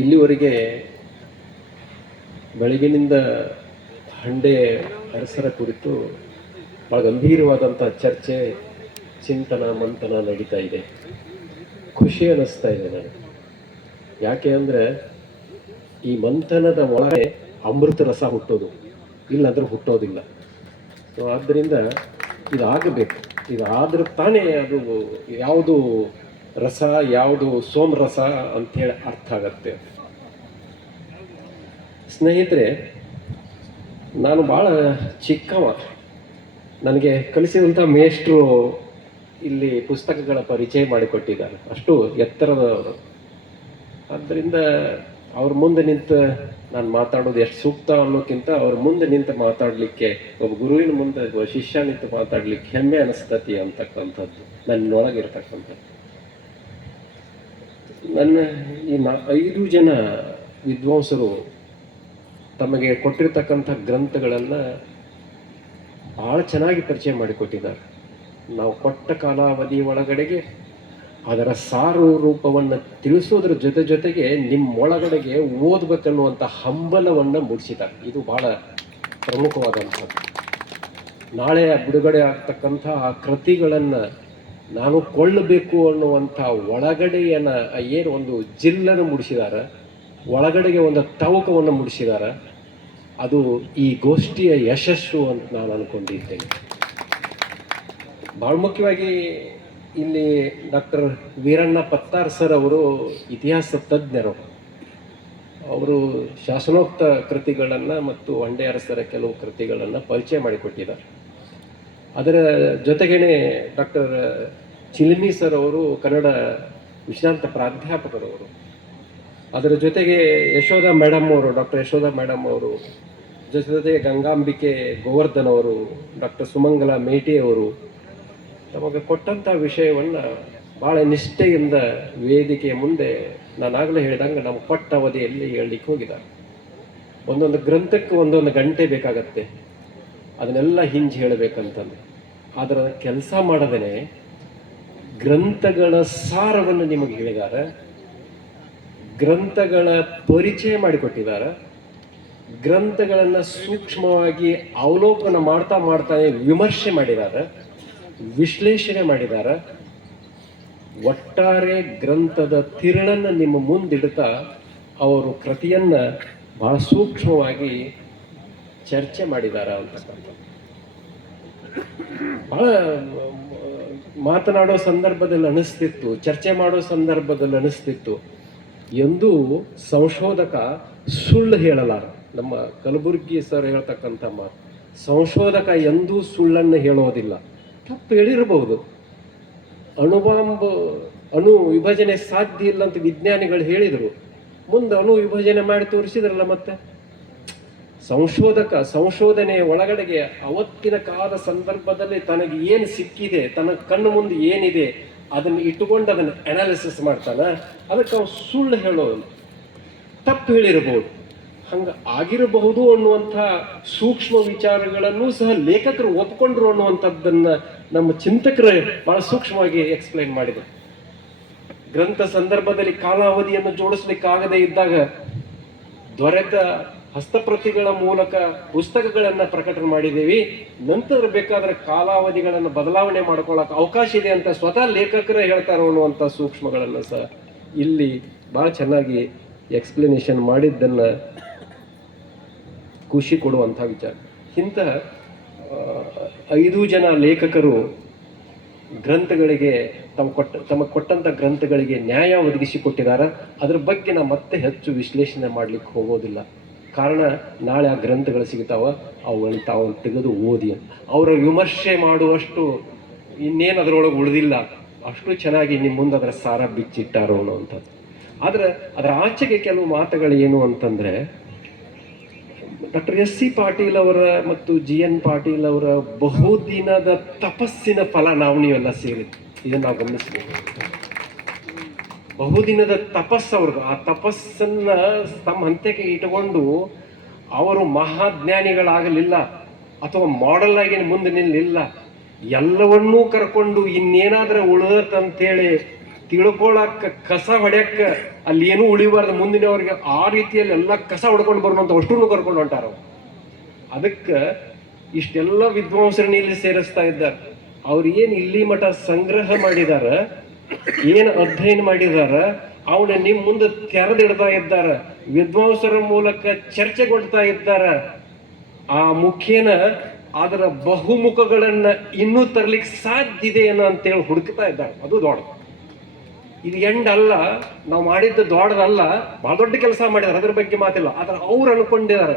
ಇಲ್ಲಿವರೆಗೆ ಬೆಳಗಿನಿಂದ ಹಂಡೆ ಅರಸರ ಕುರಿತು ಭಾಳ ಗಂಭೀರವಾದಂಥ ಚರ್ಚೆ, ಚಿಂತನ ಮಂಥನ ನಡೀತಾ ಇದೆ. ಖುಷಿ ಅನ್ನಿಸ್ತಾ ಇದೆ ನನಗೆ. ಯಾಕೆ ಅಂದರೆ ಈ ಮಂಥನದ ಒಳಗೆ ಅಮೃತ ರಸ ಹುಟ್ಟೋದು, ಇಲ್ಲಾಂದ್ರೆ ಹುಟ್ಟೋದಿಲ್ಲ. ಸೊ ಆದ್ದರಿಂದ ಇದಾಗಬೇಕು. ಇದಾದ್ರೆ ತಾನೇ ಅದು ಯಾವುದು ರಸ, ಯಾವುದು ಸೋಮರಸ ಅಂಥೇಳಿ ಅರ್ಥ ಆಗತ್ತೆ. ಸ್ನೇಹಿತರೆ, ನಾನು ಭಾಳ ಚಿಕ್ಕವ. ನನಗೆ ಕಲಿಸಿದಂಥ ಮೇಷ್ಟ್ರು ಇಲ್ಲಿ ಪುಸ್ತಕಗಳ ಪರಿಚಯ ಮಾಡಿಕೊಟ್ಟಿದ್ದಾರೆ, ಅಷ್ಟು ಎತ್ತರದವರು. ಆದ್ದರಿಂದ ಅವ್ರ ಮುಂದೆ ನಿಂತು ನಾನು ಮಾತಾಡೋದು ಎಷ್ಟು ಸೂಕ್ತ ಅನ್ನೋಕ್ಕಿಂತ ಅವ್ರ ಮುಂದೆ ನಿಂತು ಮಾತಾಡಲಿಕ್ಕೆ, ಒಬ್ಬ ಗುರುವಿನ ಮುಂದೆ ಒಬ್ಬ ಶಿಷ್ಯ ನಿಂತು ಮಾತಾಡ್ಲಿಕ್ಕೆ ಹೆಮ್ಮೆ ಅನಿಸ್ತತಿ ಅಂತಕ್ಕಂಥದ್ದು ನನ್ನೊಳಗಿರ್ತಕ್ಕಂಥದ್ದು. ನನ್ನ ಈ 5 ಜನ ವಿದ್ವಾಂಸರು ತಮಗೆ ಕೊಟ್ಟಿರ್ತಕ್ಕಂಥ ಗ್ರಂಥಗಳನ್ನು ಭಾಳ ಚೆನ್ನಾಗಿ ಪರಿಚಯ ಮಾಡಿಕೊಟ್ಟಿದ್ದಾರೆ. ನಾವು ಕೊಟ್ಟ ಕಾಲಾವಧಿ ಒಳಗಡೆಗೆ ಅದರ ಸಾರು ರೂಪವನ್ನು ತಿಳಿಸೋದ್ರ ಜೊತೆಗೆ ನಿಮ್ಮ ಒಳಗಡೆಗೆ ಓದಬೇಕನ್ನುವಂಥ ಹಂಬಲವನ್ನು ಮೂಡಿಸಿದ್ದಾರೆ. ಇದು ಭಾಳ ಪ್ರಮುಖವಾದಂಥದ್ದು. ನಾಳೆ ಬಿಡುಗಡೆ ಆಗ್ತಕ್ಕಂಥ ಆ ಕೃತಿಗಳನ್ನು ನಾನು ಕೊಳ್ಳಬೇಕು ಅನ್ನುವಂಥ ಒಳಗಡೆಯನ್ನ ಏನು ಒಂದು ಜಿಲ್ಲನ್ನು ಮೂಡಿಸಿದ್ದಾರೆ, ಒಳಗಡೆಗೆ ಒಂದು ತವಕವನ್ನು ಮೂಡಿಸಿದ್ದಾರೆ. ಅದು ಈ ಗೋಷ್ಠಿಯ ಯಶಸ್ಸು ಅಂತ ನಾನು ಅಂದ್ಕೊಂಡಿದ್ದೇನೆ. ಭಾಳ ಮುಖ್ಯವಾಗಿ ಇಲ್ಲಿ ಡಾಕ್ಟರ್ ವೀರಣ್ಣ ಪತ್ತಾರ್ ಸರ್ ಅವರು ಇತಿಹಾಸ ತಜ್ಞರು. ಅವರು ಶಾಸನೋಕ್ತ ಕೃತಿಗಳನ್ನು ಮತ್ತು ಹಂಡೆ ಅರಸರ ಕೆಲವು ಕೃತಿಗಳನ್ನು ಪರಿಚಯ ಮಾಡಿಕೊಟ್ಟಿದ್ದಾರೆ. ಅದರ ಜೊತೆಗೇ ಡಾಕ್ಟರ್ ಚಿಲಿಮಿ ಸರ್ ಅವರು ಕನ್ನಡ ವಿಶ್ರಾಂತ ಪ್ರಾಧ್ಯಾಪಕರವರು. ಅದರ ಜೊತೆಗೆ ಯಶೋಧ ಮೇಡಮ್ ಅವರು, ಡಾಕ್ಟರ್ ಯಶೋಧ ಮೇಡಮ್ ಅವರು, ಜೊತೆಗೆ ಗಂಗಾಂಬಿಕೆ ಗೋವರ್ಧನ್ ಅವರು, ಡಾಕ್ಟರ್ ಸುಮಂಗಲ ಮೇಟಿ ಅವರು ನಮಗೆ ಕೊಟ್ಟಂಥ ವಿಷಯವನ್ನು ಭಾಳ ನಿಷ್ಠೆಯಿಂದ ವೇದಿಕೆಯ ಮುಂದೆ ನಾನಾಗಲೇ ಹೇಳಿದಂಗೆ ನಮ್ಮ ಕೊಟ್ಟ ಅವಧಿಯಲ್ಲಿ ಹೇಳಲಿಕ್ಕೆ ಹೋಗಿದ್ದಾರೆ. ಒಂದೊಂದು ಗ್ರಂಥಕ್ಕೆ ಒಂದೊಂದು ಗಂಟೆ ಬೇಕಾಗತ್ತೆ, ಅದನ್ನೆಲ್ಲ ಹಿಂಜಿ ಹೇಳಬೇಕಂತಂದು. ಅದರ ಕೆಲಸ ಮಾಡದೇ ಗ್ರಂಥಗಳ ಸಾರವನ್ನು ನಿಮಗೆ ಹೇಳಿದ್ದಾರೆ, ಗ್ರಂಥಗಳ ಪರಿಚಯ ಮಾಡಿಕೊಟ್ಟಿದ್ದಾರೆ, ಗ್ರಂಥಗಳನ್ನು ಸೂಕ್ಷ್ಮವಾಗಿ ಅವಲೋಕನ ಮಾಡ್ತಾ ವಿಮರ್ಶೆ ಮಾಡಿದ್ದಾರೆ, ವಿಶ್ಲೇಷಣೆ ಮಾಡಿದ್ದಾರೆ. ಒಟ್ಟಾರೆ ಗ್ರಂಥದ ತಿರುಳನ್ನು ನಿಮ್ಮ ಮುಂದಿಡ್ತಾ ಅವರು ಕೃತಿಯನ್ನು ಬಹಳ ಸೂಕ್ಷ್ಮವಾಗಿ ಚರ್ಚೆ ಮಾಡಿದ್ದಾರೆ ಅಂತಕ್ಕಂಥ. ಬಹಳ ಮಾತನಾಡೋ ಸಂದರ್ಭದಲ್ಲಿ ಅನಿಸ್ತಿತ್ತು, ಚರ್ಚೆ ಮಾಡೋ ಸಂದರ್ಭದಲ್ಲಿ ಅನಿಸ್ತಿತ್ತು, ಎಂದೂ ಸಂಶೋಧಕ ಸುಳ್ಳು ಹೇಳಲಾರ. ನಮ್ಮ ಕಲಬುರ್ಗಿ ಸರ್ ಹೇಳ್ತಕ್ಕಂಥ ಮಾತು, ಸಂಶೋಧಕ ಎಂದೂ ಸುಳ್ಳನ್ನು ಹೇಳೋದಿಲ್ಲ. ತಪ್ಪು ಹೇಳಿರಬಹುದು, ಅಣು ವಿಭಜನೆ ಸಾಧ್ಯ ಇಲ್ಲ ಅಂತ ವಿಜ್ಞಾನಿಗಳು ಹೇಳಿದರು, ಮುಂದೆ ಅಣು ವಿಭಜನೆ ಮಾಡಿ ತೋರಿಸಿದ್ರಲ್ಲ. ಮತ್ತೆ ಸಂಶೋಧನೆ ಒಳಗಡೆಗೆ ಅವತ್ತಿನ ಕಾಲದ ಸಂದರ್ಭದಲ್ಲಿ ತನಗೆ ಏನು ಸಿಕ್ಕಿದೆ, ತನ್ನ ಕಣ್ಣು ಮುಂದೆ ಏನಿದೆ ಅದನ್ನು ಇಟ್ಟುಕೊಂಡು ಅದನ್ನು ಅನಾಲಿಸಿಸ್ ಮಾಡ್ತಾನೆ. ಅದಕ್ಕೆ ಅವ್ನು ಸುಳ್ಳು ಹೇಳೋದು, ತಪ್ಪು ಹೇಳಿರಬಹುದು. ಹಂಗೆ ಆಗಿರಬಹುದು ಅನ್ನುವಂಥ ಸೂಕ್ಷ್ಮ ವಿಚಾರಗಳನ್ನು ಸಹ ಲೇಖಕರು ಒಪ್ಕೊಂಡ್ರು ಅನ್ನುವಂಥದ್ದನ್ನು ನಮ್ಮ ಚಿಂತಕರು ಬಹಳ ಸೂಕ್ಷ್ಮವಾಗಿ ಎಕ್ಸ್ಪ್ಲೈನ್ ಮಾಡಿದರು. ಗ್ರಂಥ ಸಂದರ್ಭದಲ್ಲಿ ಕಾಲಾವಧಿಯನ್ನು ಜೋಡಿಸ್ಲಿಕ್ಕಾಗದೇ ಇದ್ದಾಗ ದೊರೆತ ಹಸ್ತಪ್ರತಿಗಳ ಮೂಲಕ ಪುಸ್ತಕಗಳನ್ನು ಪ್ರಕಟಣೆ ಮಾಡಿದ್ದೀವಿ, ನಂತರ ಬೇಕಾದ್ರೆ ಕಾಲಾವಧಿಗಳನ್ನು ಬದಲಾವಣೆ ಮಾಡ್ಕೊಳ್ಳೋಕೆ ಅವಕಾಶ ಇದೆ ಅಂತ ಸ್ವತಃ ಲೇಖಕರೇ ಹೇಳ್ತಾರೆ ಅನ್ನುವಂಥ ಸೂಕ್ಷ್ಮಗಳನ್ನು ಸಹ ಇಲ್ಲಿ ಭಾಳ ಚೆನ್ನಾಗಿ ಎಕ್ಸ್ಪ್ಲನೇಷನ್ ಮಾಡಿದ್ದನ್ನು ಖುಷಿ ಕೊಡುವಂಥ ವಿಚಾರ. ಇಂಥ 5 ಜನ ಲೇಖಕರು ಗ್ರಂಥಗಳಿಗೆ ತಮಗೆ ಕೊಟ್ಟಂಥ ಗ್ರಂಥಗಳಿಗೆ ನ್ಯಾಯ ಒದಗಿಸಿಕೊಟ್ಟಿದ್ದಾರೆ. ಅದ್ರ ಬಗ್ಗೆ ನಾವು ಮತ್ತೆ ಹೆಚ್ಚು ವಿಶ್ಲೇಷಣೆ ಮಾಡಲಿಕ್ಕೆ ಹೋಗೋದಿಲ್ಲ. ಕಾರಣ ನಾಳೆ ಆ ಗ್ರಂಥಗಳು ಸಿಗ್ತಾವ, ಅವುಗಳನ್ನ ತಾವು ತೆಗೆದು ಓದಿ ಅವರ ವಿಮರ್ಶೆ ಮಾಡುವಷ್ಟು ಇನ್ನೇನು ಅದರೊಳಗೆ ಉಳಿದಿಲ್ಲ, ಅಷ್ಟು ಚೆನ್ನಾಗಿ ನಿಮ್ಮ ಮುಂದೆ ಅದರ ಸಾರ ಬಿಚ್ಚಿಟ್ಟಾರೋ ಅನ್ನೋವಂಥದ್ದು. ಆದರೆ ಅದರ ಆಚೆಗೆ ಕೆಲವು ಮಾತುಗಳು ಏನು ಅಂತಂದರೆ, ಡಾಕ್ಟರ್ ಎಸ್ ಸಿ ಪಾಟೀಲ್ ಅವರ ಮತ್ತು GN ಪಾಟೀಲ್ ಅವರ ಬಹುದಿನದ ತಪಸ್ಸಿನ ಫಲ ನೀವೆಲ್ಲ ಸೇರಿದ್ದು, ಇದನ್ನು ನಾವು ಗಮನಿಸಬೇಕು. ಬಹುದಿನದ ತಪಸ್ಸು ಅವ್ರಿಗೆ, ಆ ತಪಸ್ಸನ್ನ ತಮ್ಮ ಹಂತಕ್ಕೆ ಇಟ್ಟುಕೊಂಡು ಅವರು ಮಹಾಜ್ಞಾನಿಗಳಾಗಲಿಲ್ಲ ಅಥವಾ ಮಾಡೆಲ್ ಆಗಿ ಮುಂದೆ ನಿಲ್ಲಿಲ್ಲ. ಎಲ್ಲವನ್ನೂ ಕರ್ಕೊಂಡು ಇನ್ನೇನಾದ್ರೆ ಉಳಿದತ್ತಂತೇಳಿ ತಿಳ್ಕೊಳಕ್ಕ ಕಸ ಹೊಡ್ಯಕ್ಕ ಅಲ್ಲಿ ಏನೂ ಉಳಿಬಾರ್ದು ಮುಂದಿನವ್ರಿಗೆ ಆ ರೀತಿಯಲ್ಲಿ ಎಲ್ಲ ಕಸ ಹೊಡ್ಕೊಂಡು ಬರುವಂತ ಅಷ್ಟನ್ನು ಕರ್ಕೊಂಡು ಹೊಂಟಾರ. ಅದಕ್ಕೆ ಇಷ್ಟೆಲ್ಲ ವಿದ್ವಾಂಸರನ್ನ ಇಲ್ಲಿ ಸೇರಿಸ್ತಾ ಇದ್ದಾರೆ. ಅವ್ರು ಏನ್ ಇಲ್ಲಿ ಮಠ ಸಂಗ್ರಹ ಮಾಡಿದಾರ, ಏನ್ ಅಧ್ಯಯನ ಮಾಡಿದಾರ, ಅವನ ನಿಮ್ ಮುಂದೆ ತೆರೆದಿಡ್ತಾ ಇದ್ದಾರ, ವಿದ್ವಾಂಸರ ಮೂಲಕ ಚರ್ಚೆಗೊಡ್ತಾ ಇದ್ದಾರ. ಆ ಮುಖೇನ ಅದರ ಬಹುಮುಖಗಳನ್ನ ಇನ್ನೂ ತರ್ಲಿಕ್ಕೆ ಸಾಧ್ಯ ಇದೆ ಅಂತೇಳಿ ಹುಡುಕ್ತಾ ಇದ್ದಾರೆ. ಅದು ದೊಡ್ಡ, ಇದು ಎಂಡ್ ಅಲ್ಲ, ನಾವು ಮಾಡಿದ್ದು ದೊಡ್ಡದಲ್ಲ, ಬಹಳ ದೊಡ್ಡ ಕೆಲಸ ಮಾಡಿದಾರೆ, ಅದ್ರ ಬಗ್ಗೆ ಮಾತಿಲ್ಲ. ಆದ್ರೆ ಅವ್ರು ಅನ್ಕೊಂಡಿದ್ದಾರೆ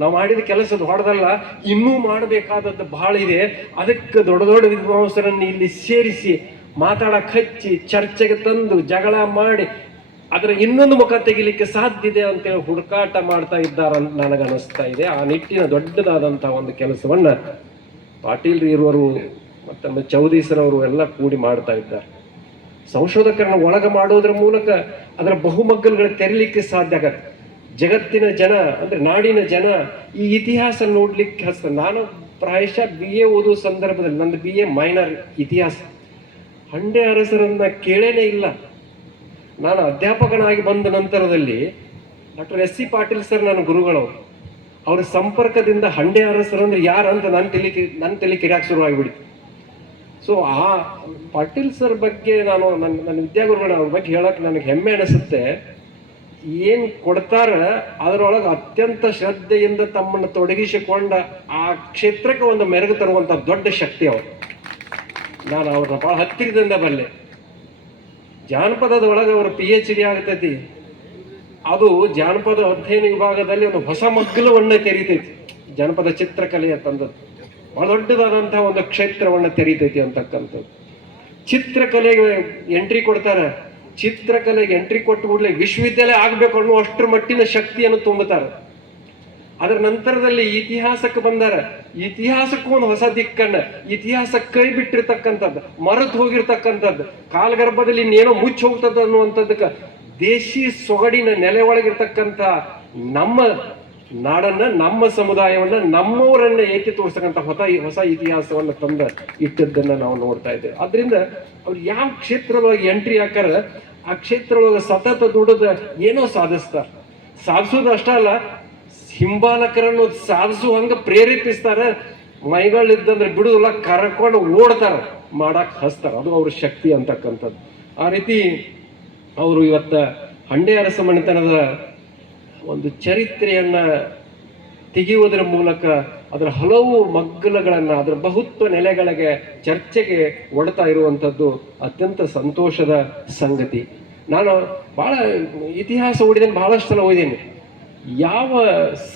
ನಾವು ಮಾಡಿದ ಕೆಲಸ ದೊಡ್ಡದಲ್ಲ, ಇನ್ನೂ ಮಾಡಬೇಕಾದದ್ದು ಬಹಳ ಇದೆ. ಅದಕ್ಕೆ ದೊಡ್ಡ ದೊಡ್ಡ ವಿದ್ವಾಂಸರನ್ನು ಇಲ್ಲಿ ಸೇರಿಸಿ ಮಾತಾಡಕ್ ಹಚ್ಚಿ ಚರ್ಚೆಗೆ ತಂದು ಜಗಳ ಮಾಡಿ ಅದರ ಇನ್ನೊಂದು ಮುಖ ತೆಗಿಲಿಕ್ಕೆ ಸಾಧ್ಯ ಇದೆ ಅಂತೇಳಿ ಹುಡುಕಾಟ ಮಾಡ್ತಾ ಇದ್ದಾರಂತ ನನಗನ್ನಿಸ್ತಾ ಇದೆ. ಆ ನಿಟ್ಟಿನ ದೊಡ್ಡದಾದಂತಹ ಒಂದು ಕೆಲಸವನ್ನ ಪಾಟೀಲ್ ಇರುವರು ಮತ್ತು ಚೌಧರಿ ಸರ್ ಅವರು ಎಲ್ಲ ಕೂಡಿ ಮಾಡ್ತಾ ಇದ್ದಾರೆ. ಸಂಶೋಧಕರನ್ನ ಒಳಗ ಮಾಡೋದ್ರ ಮೂಲಕ ಅದರ ಬಹುಮಗ್ಗಲುಗಳು ತೆರಲಿಕ್ಕೆ ಸಾಧ್ಯ ಆಗತ್ತೆ. ಜಗತ್ತಿನ ಜನ ಅಂದ್ರೆ ನಾಡಿನ ಜನ ಈ ಇತಿಹಾಸ ನೋಡ್ಲಿಕ್ಕೆ ಹಚ್ತಾರೆ. ನಾನು ಪ್ರಾಯಶಃ BA ಓದುವ ಸಂದರ್ಭದಲ್ಲಿ, ನಂದು BA ಮೈನರ್ ಇತಿಹಾಸ, ಹಂಡೆ ಅರಸರನ್ನ ಕೇಳೇನೇ ಇಲ್ಲ. ನಾನು ಅಧ್ಯಾಪಕನಾಗಿ ಬಂದ ನಂತರದಲ್ಲಿ ಡಾಕ್ಟರ್ SC ಪಾಟೀಲ್ ಸರ್ ನನ್ನ ಗುರುಗಳವರು, ಅವ್ರ ಸಂಪರ್ಕದಿಂದ ಹಂಡೆ ಅರಸರಂದ್ರೆ ಯಾರಂತ ನನ್ನ ತಲೆ ಕಿರ್ಯಾಕ್ ಶುರುವಾಗಿಬಿಡ್ತು. ಸೊ ಆ ಪಾಟೀಲ್ ಸರ್ ಬಗ್ಗೆ ನಾನು ನನ್ನ ವಿದ್ಯಾಗುರುಗಳ ಅವ್ರ ಬಗ್ಗೆ ಹೇಳಕ್ ನನಗೆ ಹೆಮ್ಮೆ ಅನಿಸುತ್ತೆ. ಏನ್ ಕೊಡ್ತಾರ ಅದರೊಳಗೆ ಅತ್ಯಂತ ಶ್ರದ್ಧೆಯಿಂದ ತಮ್ಮನ್ನು ತೊಡಗಿಸಿಕೊಂಡ ಆ ಕ್ಷೇತ್ರಕ್ಕೆ ಒಂದು ಮೆರುಗು ತರುವಂತ ದೊಡ್ಡ ಶಕ್ತಿ ಅವರು. ನಾನು ಅವ್ರನ್ನ ಬಹಳ ಹತ್ತಿರದಿಂದ ಬಲ್ಲೆ. ಜಾನಪದದ ಒಳಗೆ ಅವರು PhD ಆಗ್ತೈತಿ. ಅದು ಜಾನಪದ ಅಧ್ಯಯನ ವಿಭಾಗದಲ್ಲಿ ಒಂದು ಹೊಸ ಮಗ್ಗಲವನ್ನ ತೆರೀತೈತಿ. ಜಾನಪದ ಚಿತ್ರಕಲೆ ಅಂತಂದದ್ದು ಬಹಳ ದೊಡ್ಡದಾದಂತಹ ಒಂದು ಕ್ಷೇತ್ರವನ್ನ ತೆರೀತೈತಿ ಅಂತಕ್ಕಂಥದ್ದು. ಚಿತ್ರಕಲೆಗೆ ಎಂಟ್ರಿ ಕೊಡ್ತಾರೆ. ಚಿತ್ರಕಲೆಗೆ ಎಂಟ್ರಿ ಕೊಟ್ಟು ಕೂಡಲೇ ವಿಶ್ವವಿದ್ಯಾಲಯ ಆಗ್ಬೇಕು ಅನ್ನೋ ಅಷ್ಟರ ಮಟ್ಟಿನ ಶಕ್ತಿಯನ್ನು ತುಂಬುತ್ತಾರೆ. ಅದರ ನಂತರದಲ್ಲಿ ಇತಿಹಾಸಕ್ಕೆ ಬಂದಾರ. ಇತಿಹಾಸಕ್ಕೂ ಒಂದು ಹೊಸ ದಿಕ್ಕನ್ನ, ಇತಿಹಾಸ ಕೈ ಬಿಟ್ಟಿರ್ತಕ್ಕಂಥದ್ದು, ಮರೆತು ಹೋಗಿರ್ತಕ್ಕಂಥದ್ದು, ಕಾಲಗರ್ಭದಲ್ಲಿ ಇನ್ನೇನೋ ಮುಚ್ಚಿ ಹೋಗ್ತದ ಅನ್ನುವಂಥದ್ದಕ್ಕೆ ದೇಶಿ ಸೊಗಡಿನ ನೆಲೆ ಒಳಗಿರ್ತಕ್ಕಂಥ ನಮ್ಮ ನಾಡನ್ನ, ನಮ್ಮ ಸಮುದಾಯವನ್ನ, ನಮ್ಮವರನ್ನ ಏಕೆ ತೋರಿಸ್ತಕ್ಕಂಥ ಹೊಸ ಇತಿಹಾಸವನ್ನ ತಂದ ಇಟ್ಟದ್ದನ್ನ ನಾವು ನೋಡ್ತಾ ಇದ್ದೇವೆ. ಆದ್ರಿಂದ ಅವ್ರು ಯಾವ ಕ್ಷೇತ್ರದೊಳಗೆ ಎಂಟ್ರಿ ಹಾಕಾರ ಆ ಕ್ಷೇತ್ರದೊಳಗೆ ಸತತ ದುಡಿದ ಏನೋ ಸಾಧಿಸ್ತಾರ. ಸಾಧಿಸೋದು ಅಷ್ಟ ಅಲ್ಲ, ಹಿಂಬಾಲಕರನ್ನು ಸಾಧಿಸುವಂಗ ಪ್ರೇರೇಪಿಸ್ತಾರೆ. ಮೈಗಳಿದ್ದಂದ್ರೆ ಬಿಡುದಿಲ್ಲ, ಕರ್ಕೊಂಡು ಓಡ್ತಾರ, ಮಾಡಕ್ ಹಸ್ತಾರ. ಅದು ಅವ್ರ ಶಕ್ತಿ ಅಂತಕ್ಕಂಥದ್ದು. ಆ ರೀತಿ ಅವರು ಇವತ್ತ ಹಂಡೆ ಅರಸ ಮನೆತನದ ಒಂದು ಚರಿತ್ರೆಯನ್ನ ತೆಗೆಯುವುದರ ಮೂಲಕ ಅದರ ಹಲವು ಮಗ್ಗಲಗಳನ್ನ, ಅದರ ಬಹುತ್ವ ನೆಲೆಗಳಿಗೆ ಚರ್ಚೆಗೆ ಒಡ್ತಾ ಇರುವಂಥದ್ದು ಅತ್ಯಂತ ಸಂತೋಷದ ಸಂಗತಿ. ನಾನು ಬಹಳ ಇತಿಹಾಸ ಓದಿದ್ದೇನೆ, ಬಹಳಷ್ಟು ಸಲ ಓದಿದ್ದೇನೆ. ಯಾವ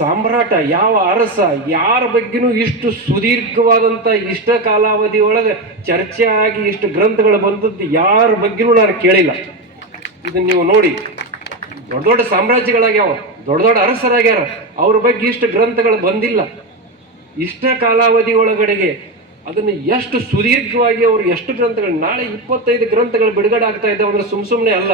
ಸಾಮ್ರಾಟ, ಯಾವ ಅರಸ, ಯಾರ ಬಗ್ಗೆನೂ ಇಷ್ಟು ಸುದೀರ್ಘವಾದಂಥ ಇಷ್ಟ ಕಾಲಾವಧಿ ಒಳಗೆ ಚರ್ಚೆ ಆಗಿ ಇಷ್ಟು ಗ್ರಂಥಗಳು ಬಂದದ್ದು ಯಾರ ಬಗ್ಗೆನೂ ನಾನು ಕೇಳಿಲ್ಲ. ಇದನ್ನ ನೀವು ನೋಡಿ, ದೊಡ್ಡ ದೊಡ್ಡ ಸಾಮ್ರಾಜ್ಯಗಳಾಗ್ಯಾವ, ದೊಡ್ಡ ದೊಡ್ಡ ಅರಸರಾಗ್ಯಾರ, ಅವ್ರ ಬಗ್ಗೆ ಇಷ್ಟು ಗ್ರಂಥಗಳು ಬಂದಿಲ್ಲ. ಇಷ್ಟ ಕಾಲಾವಧಿ ಒಳಗಡೆಗೆ ಅದನ್ನು ಎಷ್ಟು ಸುದೀರ್ಘವಾಗಿ ಅವರು ಎಷ್ಟು ಗ್ರಂಥಗಳು, ನಾಳೆ 25 ಗ್ರಂಥಗಳು ಬಿಡುಗಡೆ ಆಗ್ತಾ ಇದ್ದಾವೆ ಅಂದ್ರೆ ಸುಮ್ಮನೆ ಅಲ್ಲ.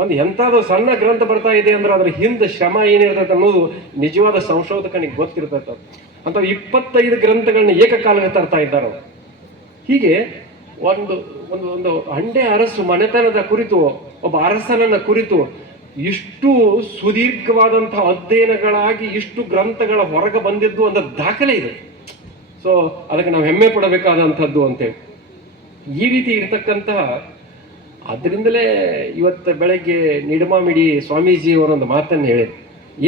ಒಂದು ಎಂಥದ್ದು ಸಣ್ಣ ಗ್ರಂಥ ಬರ್ತಾ ಇದೆ ಅಂದ್ರೆ ಅದ್ರ ಹಿಂದೆ ಶ್ರಮ ಏನಿರ್ತೈತೆ ಅನ್ನೋದು ನಿಜವಾದ ಸಂಶೋಧಕನಿಗೆ ಗೊತ್ತಿರ್ತೈತೆ. ಅಂತ 25 ಗ್ರಂಥಗಳನ್ನ ಏಕಕಾಲಕ್ಕೆ ತರ್ತಾ ಇದ್ದಾರೆ. ಹೀಗೆ ಒಂದು ಒಂದು ಒಂದು ಹಂಡೆ ಅರಸು ಮನೆತನದ ಕುರಿತು, ಒಬ್ಬ ಅರಸನನ್ನ ಕುರಿತು ಇಷ್ಟು ಸುದೀರ್ಘವಾದಂತಹ ಅಧ್ಯಯನಗಳಾಗಿ ಇಷ್ಟು ಗ್ರಂಥಗಳ ಹೊರಗೆ ಬಂದಿದ್ದು ಒಂದು ದಾಖಲೆ ಇದೆ. ಸೊ ಅದಕ್ಕೆ ನಾವು ಹೆಮ್ಮೆ ಪಡಬೇಕಾದಂಥದ್ದು ಅಂತೇಳಿ ಈ ರೀತಿ ಇರ್ತಕ್ಕಂತಹ. ಅದರಿಂದಲೇ ಇವತ್ತು ಬೆಳಗ್ಗೆ ನಿಡಮಾಮಿಡಿ ಸ್ವಾಮೀಜಿ ಅವರೊಂದು ಮಾತನ್ನು ಹೇಳಿದ್ರು.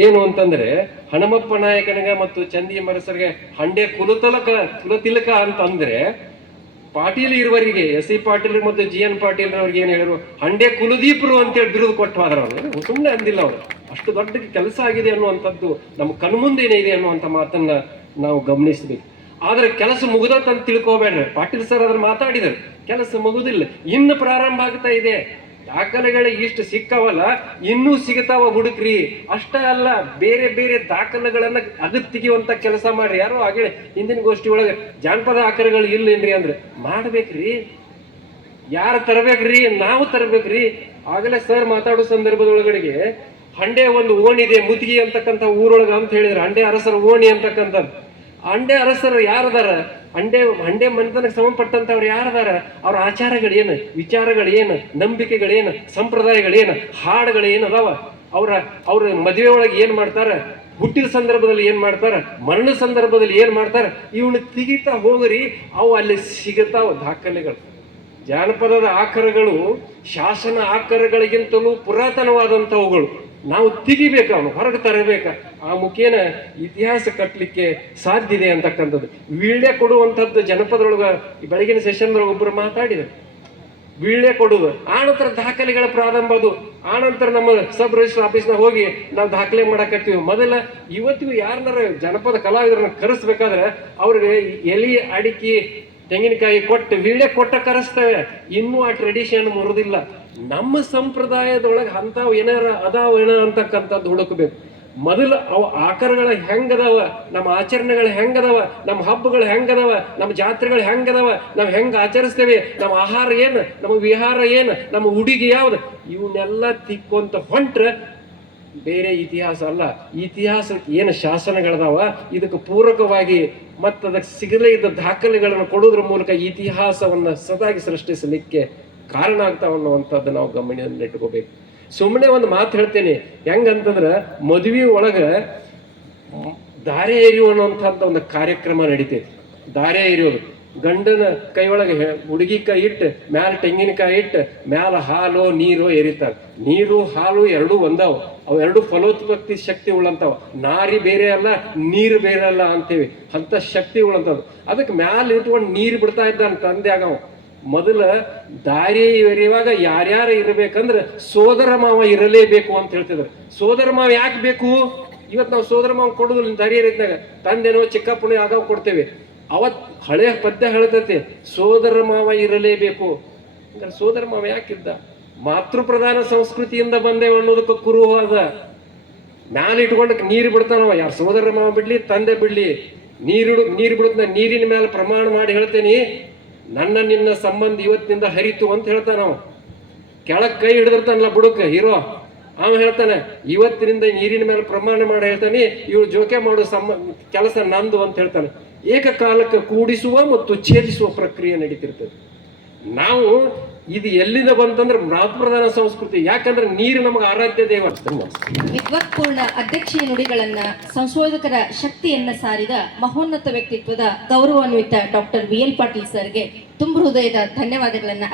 ಏನು ಅಂತಂದ್ರೆ, ಹನುಮಪ್ಪ ನಾಯಕನಿಗೆ ಮತ್ತು ಚಂದಿ ಮರಸರಿಗೆ ಹಂಡೆ ಕುಲತಿಲಕ ಅಂತಂದ್ರೆ, ಪಾಟೀಲ್ ಇರುವರಿಗೆ SC ಪಾಟೀಲ್ ಮತ್ತು GN ಪಾಟೀಲ್ ಅವ್ರಿಗೆ ಏನ್ ಹೇಳಿದ್ರು, ಹಂಡೆ ಕುಲದೀಪರು ಅಂತೇಳಿ ಬಿರುದು ಕೊಟ್ಟು ಹೋದ್ರ. ಅವರು ಸುಮ್ಮನೆ ಅಂದಿಲ್ಲ, ಅವರು ಅಷ್ಟು ದೊಡ್ಡ ಕೆಲಸ ಆಗಿದೆ ಅನ್ನುವಂಥದ್ದು ನಮ್ಮ ಕಣ್ಮುಂದೇನೆ ಇದೆ ಅನ್ನುವಂಥ ಮಾತನ್ನ ನಾವು ಗಮನಿಸ್ಬೇಕು. ಆದ್ರೆ ಕೆಲಸ ಮುಗಿದತ್ ಅಂತ ತಿಳ್ಕೋಬೇಡ್ರಿ. ಪಾಟೀಲ್ ಸರ್ ಅದ್ರ ಮಾತಾಡಿದರು, ಕೆಲಸ ಮುಗುದಿಲ್ಲ, ಇನ್ನು ಪ್ರಾರಂಭ ಆಗ್ತಾ ಇದೆ. ದಾಖಲೆಗಳೇ ಇಷ್ಟು ಸಿಕ್ಕವಲ್ಲ, ಇನ್ನೂ ಸಿಗ್ತಾವ, ಹುಡುಕ್ರಿ. ಅಷ್ಟೇ ಅಲ್ಲ, ಬೇರೆ ಬೇರೆ ದಾಖಲೆಗಳನ್ನ ತೆಗೆಯುವಂತ ಕೆಲಸ ಮಾಡ್ರಿ. ಯಾರೋ ಹಾಗೆ ಹಿಂದಿನ ಗೋಷ್ಠಿ ಒಳಗೆ ಜಾನಪದ ಆಕರಗಳು ಇಲ್ಲೇನ್ರಿ ಅಂದ್ರೆ ಮಾಡ್ಬೇಕ್ರಿ. ಯಾರು ತರಬೇಕ್ರಿ? ನಾವು ತರಬೇಕ್ರಿ. ಆಗಲೇ ಸರ್ ಮಾತಾಡೋ ಸಂದರ್ಭದೊಳಗಡೆಗೆ ಹಂಡೆ ಒಂದು ಓಣಿ ಇದೆ, ಮುತಿಗಿ ಅಂತಕ್ಕಂಥ ಊರೊಳಗ ಅಂತ ಹೇಳಿದ್ರೆ, ಹಂಡೆ ಅರಸರ ಓಣಿ ಅಂತಕ್ಕಂಥದ್ದು. ಅಂಡೆ ಅರಸರು ಯಾರದಾರ, ಅಂಡೆ ಮನೆತನಕ್ಕೆ ಸಂಬಂಧಪಟ್ಟಂತವ್ರು ಯಾರದಾರ, ಅವ್ರ ಆಚಾರಗಳೇನು, ವಿಚಾರಗಳೇನು, ನಂಬಿಕೆಗಳೇನು, ಸಂಪ್ರದಾಯಗಳೇನು, ಹಾಡುಗಳೇನು ಅದಾವ, ಅವ್ರ ಮದುವೆ ಒಳಗೆ ಏನ್ ಮಾಡ್ತಾರ, ಹುಟ್ಟಿದ ಸಂದರ್ಭದಲ್ಲಿ ಏನ್ ಮಾಡ್ತಾರ, ಮರಣ ಸಂದರ್ಭದಲ್ಲಿ ಏನ್ ಮಾಡ್ತಾರ, ಇವನು ತೆಗಿತಾ ಹೋಗ್ರಿ, ಅವು ಅಲ್ಲಿ ಸಿಗುತ್ತಾವ ದಾಖಲೆಗಳು. ಜಾನಪದದ ಆಕರಗಳು ಶಾಸನ ಆಕರಗಳಿಗಿಂತಲೂ ಪುರಾತನವಾದಂಥವುಗಳು. ನಾವು ತೆಗಿಬೇಕು, ಅವನು ಹೊರಗೆ ತರಬೇಕ. ಆ ಮುಖೇನ ಇತಿಹಾಸ ಕಟ್ಟಲಿಕ್ಕೆ ಸಾಧ್ಯ ಇದೆ ಅಂತಕ್ಕಂಥದ್ದು. ವೀಳ್ಯ ಕೊಡುವಂಥದ್ದು ಜನಪದರೊಳಗ ಬೆಳಗಿನ ಸೆಷನ್ದೊಳಗೆ ಒಬ್ಬರು ಮಾತಾಡಿದರು. ವೀಳ್ಯ ಕೊಡುವುದು, ಆನಂತರ ದಾಖಲೆಗಳ ಪ್ರಾರಂಭ. ಅದು ಆನಂತರ ನಮ್ಮ ಸಬ್ ರಿಜಿಸ್ಟರ್ ಆಫೀಸ್ನಾಗ ಹೋಗಿ ನಾವು ದಾಖಲೆ ಮಾಡಕತ್ತೀವಿ. ಮೊದಲ ಇವತ್ತಿಗೂ ಯಾರನ್ನಾರ ಜನಪದ ಕಲಾವಿದರನ್ನ ಕರೆಸ್ಬೇಕಾದ್ರೆ ಅವ್ರಿಗೆ ಎಲಿ, ಅಡಿಕೆ, ತೆಂಗಿನಕಾಯಿ ಕೊಟ್ಟು ವೀಳ್ಯ ಕೊಟ್ಟ ಕರೆಸ್ತೇವೆ. ಇನ್ನೂ ಆ ಟ್ರೆಡಿಷನ್ ಮುರಿದಿಲ್ಲ. ನಮ್ಮ ಸಂಪ್ರದಾಯದೊಳಗೆ ಅಂಥವು ಏನಾರ ಅದಾವೇನ ಅಂತಕ್ಕಂಥದ್ದು ಹುಡುಕಬೇಕು. ಮೊದಲು ಅವು ಆಕಾರಗಳು ಹೆಂಗದಾವ, ನಮ್ಮ ಆಚರಣೆಗಳು ಹೆಂಗದಾವ, ನಮ್ಮ ಹಬ್ಬಗಳು ಹೆಂಗದಾವ, ನಮ್ಮ ಜಾತ್ರೆಗಳು ಹೆಂಗದಾವ, ನಾವು ಹೆಂಗೆ ಆಚರಿಸ್ತೇವೆ, ನಮ್ಮ ಆಹಾರ ಏನು, ನಮ್ಮ ವಿಹಾರ ಏನು, ನಮ್ಮ ಉಡುಗೆ ಯಾವುದು, ಇವನ್ನೆಲ್ಲ ತಿಕ್ಕೊಂತ ಹೊಂಟ್ರೆ ಬೇರೆ ಇತಿಹಾಸ ಅಲ್ಲ. ಇತಿಹಾಸಕ್ಕೆ ಏನು ಶಾಸನಗಳದಾವ ಇದಕ್ಕೆ ಪೂರಕವಾಗಿ ಮತ್ತು ಅದಕ್ಕೆ ಸಿಗಲೇ ಇದ್ದ ದಾಖಲೆಗಳನ್ನು ಕೊಡೋದ್ರ ಮೂಲಕ ಇತಿಹಾಸವನ್ನು ಸದಾಗಿ ಸೃಷ್ಟಿಸಲಿಕ್ಕೆ ಕಾರಣ ಆಗ್ತಾವ ಅನ್ನುವಂಥದ್ದು ನಾವು ಗಮನದಲ್ಲಿಟ್ಕೋಬೇಕು. ಸುಮ್ಮನೆ ಒಂದು ಮಾತು ಹೇಳ್ತೇನೆ, ಹೆಂಗಂತಂದ್ರೆ ಮದುವೆ ಒಳಗೆ ದಾರೆ ಎರಿಯುವ ಅನ್ನುವಂಥದ್ದು ಒಂದು ಕಾರ್ಯಕ್ರಮ ನಡೀತೈತಿ. ದಾರೆ ಎರಿಯೋದು, ಗಂಡನ ಕೈ ಒಳಗೆ ಹುಡುಗಿ ಕೈ ಇಟ್ಟು ಮ್ಯಾಲ ತೆಂಗಿನಕಾಯಿ ಇಟ್ಟು ಮ್ಯಾಲ ಹಾಲು ನೀರು ಎರಿತಾರೆ. ನೀರು ಹಾಲು ಎರಡೂ ಒಂದಾವ, ಅವು ಎರಡು ಫಲೋತ್ಪತ್ತಿ ಶಕ್ತಿ ಉಳ್ಳಂತಾವ. ನಾರಿ ಬೇರೆ ಅಲ್ಲ, ನೀರು ಬೇರೆ ಅಲ್ಲ ಅಂತೇವಿ, ಅಂತ ಶಕ್ತಿ ಉಳ್ಳಂಥದ್ದು. ಅದಕ್ಕೆ ಮ್ಯಾಲ ಇಟ್ಕೊಂಡು ನೀರು ಬಿಡ್ತಾ ಇದ್ದಾನೆ ತಂದೆ ಆಗವ. ಮೊದಲ ದಾರಿ ಎರಿಯುವಾಗ ಯಾರ್ಯಾರು ಇರಬೇಕಂದ್ರೆ ಸೋದರ ಮಾವ ಇರಲೇಬೇಕು ಅಂತ ಹೇಳ್ತಿದ್ರು. ಸೋದರ ಮಾವ ಯಾಕೆ ಬೇಕು? ಇವತ್ತು ನಾವು ಸೋದರ ಮಾವ ಕೊಡೋದಿಲ್ಲ ದಾರಿ ಎರಿದಾಗ, ತಂದೆನೋ ಚಿಕ್ಕಪ್ಪನೋ ಆಗಾವ ಕೊಡ್ತೇವೆ. ಅವತ್ ಹಳೆಯ ಪದ್ಯ ಹೇಳ್ತೈತಿ, ಸೋದರ ಮಾವ ಇರಲೇಬೇಕು. ಅಂದ್ರೆ ಸೋದರ ಮಾವ ಯಾಕಿದ್ದ? ಮಾತೃಪ್ರಧಾನ ಸಂಸ್ಕೃತಿಯಿಂದ ಬಂದೇವ ಅನ್ನೋದಕ್ಕೆ ಕುರುವಾದ. ಮ್ಯಾಲ ಇಟ್ಕೊಂಡಕ್ಕೆ ನೀರು ಬಿಡ್ತಾನವ, ಯಾರು ಸೋದರ ಮಾವ ಬಿಡ್ಲಿ ತಂದೆ ಬಿಡ್ಲಿ, ನೀರು ಬಿಡುತ್ತ ನೀರಿನ ಮೇಲೆ ಪ್ರಮಾಣ ಮಾಡಿ ಹೇಳ್ತೇನಿ, ನನ್ನ ನಿನ್ನ ಸಂಬಂಧ ಇವತ್ತಿನಿಂದ ಹರಿತು ಅಂತ ಹೇಳ್ತಾನ. ಕೆಳಗ್ ಕೈ ಹಿಡಿದಿರ್ತಾನಲ್ಲ ಬುಡಕ್ಕೆ ಹೀರೋ, ಅವ ಹೇಳ್ತಾನೆ ಇವತ್ತಿನಿಂದ ನೀರಿನ ಮೇಲೆ ಪ್ರಮಾಣ ಮಾಡಿ ಹೇಳ್ತಾನೆ, ಇವ್ರು ಜೋಕೆ ಮಾಡೋ ಕೆಲಸ ನಂದು ಅಂತ ಹೇಳ್ತಾನೆ. ಏಕಕಾಲಕ್ಕೆ ಕೂಡಿಸುವ ಮತ್ತು ಛೇದಿಸುವ ಪ್ರಕ್ರಿಯೆ ನಡೀತಿರ್ತದೆ. ನಾವು ಇದು ಎಲ್ಲಿಂದ ಬಂತಂದ್ರೆ ಮಾತೃಪ್ರಧಾನ ಸಂಸ್ಕೃತಿ. ಯಾಕಂದ್ರೆ ನೀರು ನಮಗೆ ಆರಾಧ್ಯ ದೇವ. ವಿದ್ವತ್ಪೂರ್ಣ ಅಧ್ಯಕ್ಷೀಯ ನುಡಿಗಳನ್ನ, ಸಂಶೋಧಕರ ಶಕ್ತಿಯನ್ನ ಸಾರಿದ ಮಹೋನ್ನತ ವ್ಯಕ್ತಿತ್ವದ ಗೌರವಾನ್ವಿತ ಡಾಕ್ಟರ್ VL ಪಾಟೀಲ್ ಸರ್ಗೆ ತುಂಬ ಹೃದಯದ ಧನ್ಯವಾದಗಳನ್ನ